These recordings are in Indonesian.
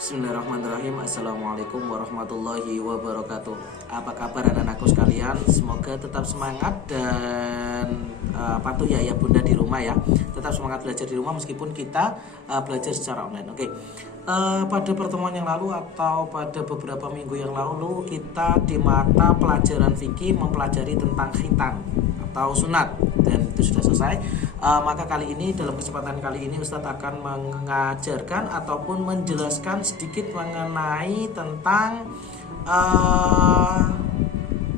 Bismillahirrahmanirrahim. Assalamualaikum warahmatullahi wabarakatuh. Apa kabar anak-anakku sekalian? Semoga tetap semangat dan patuh ya bunda di rumah ya. Tetap semangat belajar di rumah meskipun kita belajar secara online. Oke. Pada pertemuan yang lalu atau pada beberapa minggu yang lalu kita di mata pelajaran fikih mempelajari tentang khitan atau sunat dan itu sudah selesai. Maka kali ini dalam kesempatan kali ini Ustadz akan mengajarkan ataupun menjelaskan sedikit mengenai tentang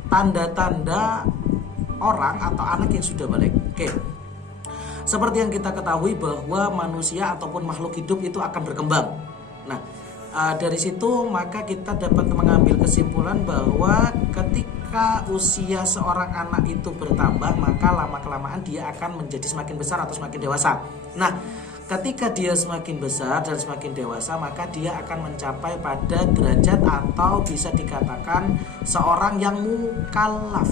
tanda-tanda orang atau anak yang sudah balik. Oke. Seperti yang kita ketahui bahwa manusia ataupun makhluk hidup itu akan berkembang. Nah, dari situ maka kita dapat mengambil kesimpulan bahwa ketika usia seorang anak itu bertambah, maka lama-kelamaan dia akan menjadi semakin besar atau semakin dewasa. Nah, ketika dia semakin besar dan semakin dewasa, maka dia akan mencapai pada derajat atau bisa dikatakan seorang yang mukallaf.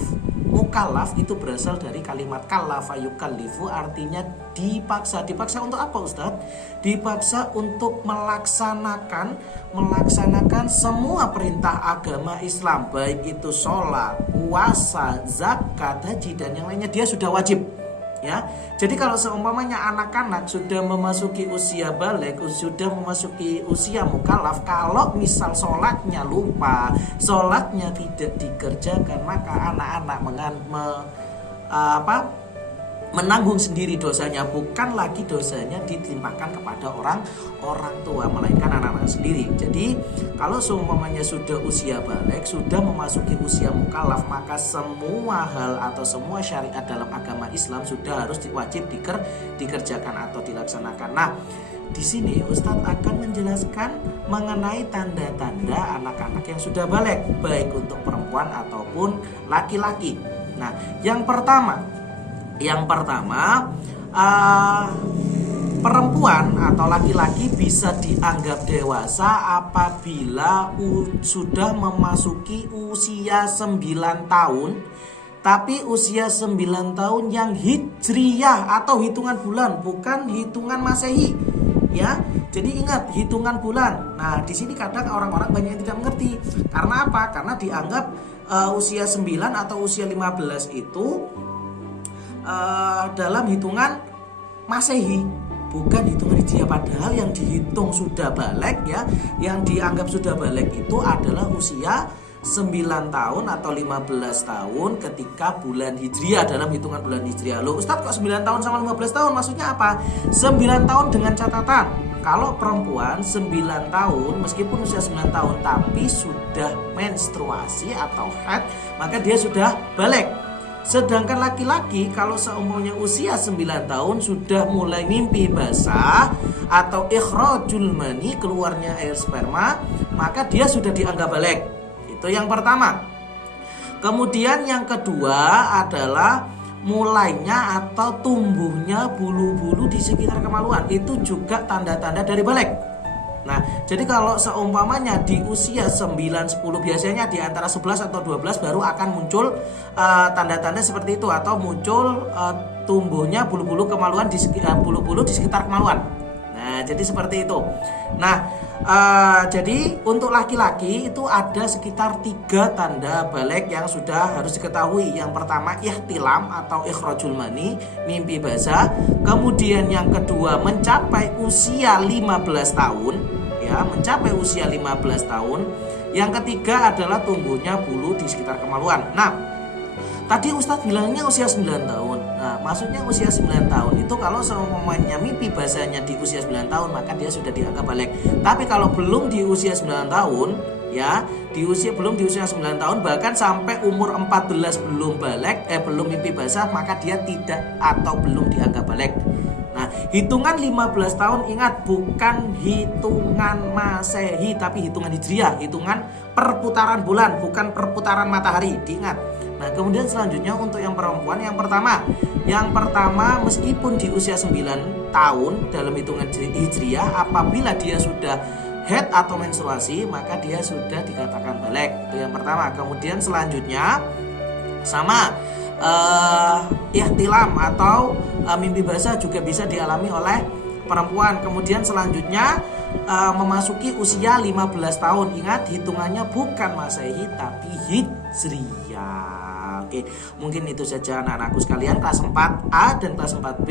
Mukallaf itu berasal dari kalimat kallafa yukallifu, artinya dipaksa. Dipaksa untuk apa, Ustadz? Dipaksa untuk melaksanakan semua perintah agama Islam, baik itu sholat, puasa, zakat, haji dan yang lainnya dia sudah wajib. Ya, jadi kalau seumpamanya anak-anak sudah memasuki usia balik, sudah memasuki usia mukallaf, kalau misal sholatnya lupa, sholatnya tidak dikerjakan, maka anak-anak menanggung sendiri dosanya, bukan lagi dosanya ditimpakan kepada orang tua, melainkan anak-anak sendiri. Jadi kalau seumpamanya sudah usia balik, sudah memasuki usia mukallaf, maka semua hal atau semua syariat dalam agama Islam sudah harus wajib dikerjakan atau dilaksanakan. Nah, di sini Ustadz akan menjelaskan mengenai tanda-tanda anak-anak yang sudah balik, baik untuk perempuan ataupun laki-laki. Nah, yang pertama perempuan atau laki-laki bisa dianggap dewasa apabila sudah memasuki usia 9 tahun. Tapi usia 9 tahun yang hijriyah atau hitungan bulan, bukan hitungan masehi. Ya, jadi ingat hitungan bulan. Nah, di sini kadang orang-orang banyak yang tidak mengerti. Karena apa? Karena dianggap usia 9 atau usia 15 itu dalam hitungan masehi, bukan hitungan hijriah. Padahal yang dihitung sudah balik ya, yang dianggap sudah balik itu adalah usia 9 tahun atau 15 tahun ketika bulan hijriah, dalam hitungan bulan hijriah. Loh Ustadz, kok 9 tahun sama 15 tahun? Maksudnya apa? 9 tahun dengan catatan kalau perempuan 9 tahun meskipun usia 9 tahun tapi sudah menstruasi atau haid, maka dia sudah balik. Sedangkan laki-laki kalau seumurnya usia 9 tahun sudah mulai mimpi basah atau ikhrajul mani, keluarnya air sperma, maka dia sudah dianggap balik. Itu yang pertama. Kemudian yang kedua adalah mulainya atau tumbuhnya bulu-bulu di sekitar kemaluan. Itu juga tanda-tanda dari balik. Nah, jadi kalau seumpamanya di usia 9-10 biasanya di antara 11 atau 12 baru akan muncul tanda-tanda seperti itu, atau muncul tumbuhnya bulu-bulu kemaluan bulu-bulu di sekitar kemaluan. Nah, jadi seperti itu. Nah, jadi untuk laki-laki itu ada sekitar 3 tanda balik yang sudah harus diketahui. Yang pertama ihtilam atau ikhrajul mani, mimpi basah. Kemudian yang kedua mencapai usia 15 tahun, ya, mencapai usia 15 tahun. Yang ketiga adalah tumbuhnya bulu di sekitar kemaluan. Nah, tadi Ustadz bilangnya usia 9 tahun. Nah, maksudnya usia 9 tahun itu kalau semuanya mimpi basahnya di usia 9 tahun, maka dia sudah dianggap balik. Tapi kalau belum di usia 9 tahun, ya, belum di usia 9 tahun, bahkan sampai umur 14 belum balik, belum mimpi basah, maka dia tidak atau belum dianggap balik. Nah, hitungan 15 tahun ingat bukan hitungan masehi tapi hitungan hijriah, hitungan perputaran bulan, bukan perputaran matahari, diingat. Nah, kemudian selanjutnya untuk yang perempuan, yang pertama meskipun di usia 9 tahun dalam hitungan hijriah, apabila dia sudah haid atau menstruasi, maka dia sudah dikatakan balik. Itu yang pertama. Kemudian selanjutnya sama ihtilam atau mimpi basah juga bisa dialami oleh perempuan. Kemudian selanjutnya memasuki usia 15 tahun. Ingat, hitungannya bukan Masehi tapi Hijriyah. Oke, mungkin itu saja anak-anakku sekalian kelas 4A dan kelas 4B.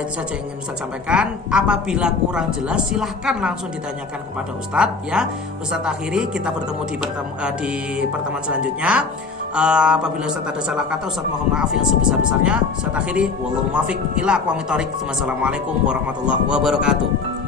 Itu saja yang ingin Ustadz sampaikan. Apabila kurang jelas silahkan langsung ditanyakan kepada Ustadz ya. Ustadz akhiri, kita bertemu di pertemuan selanjutnya. Apabila Ustadz ada salah kata, Ustadz mohon maaf yang sebesar-besarnya. Ustadz akhiri, wallahu muwaffiq ila aqwamit thoriq. Wassalamualaikum warahmatullahi wabarakatuh.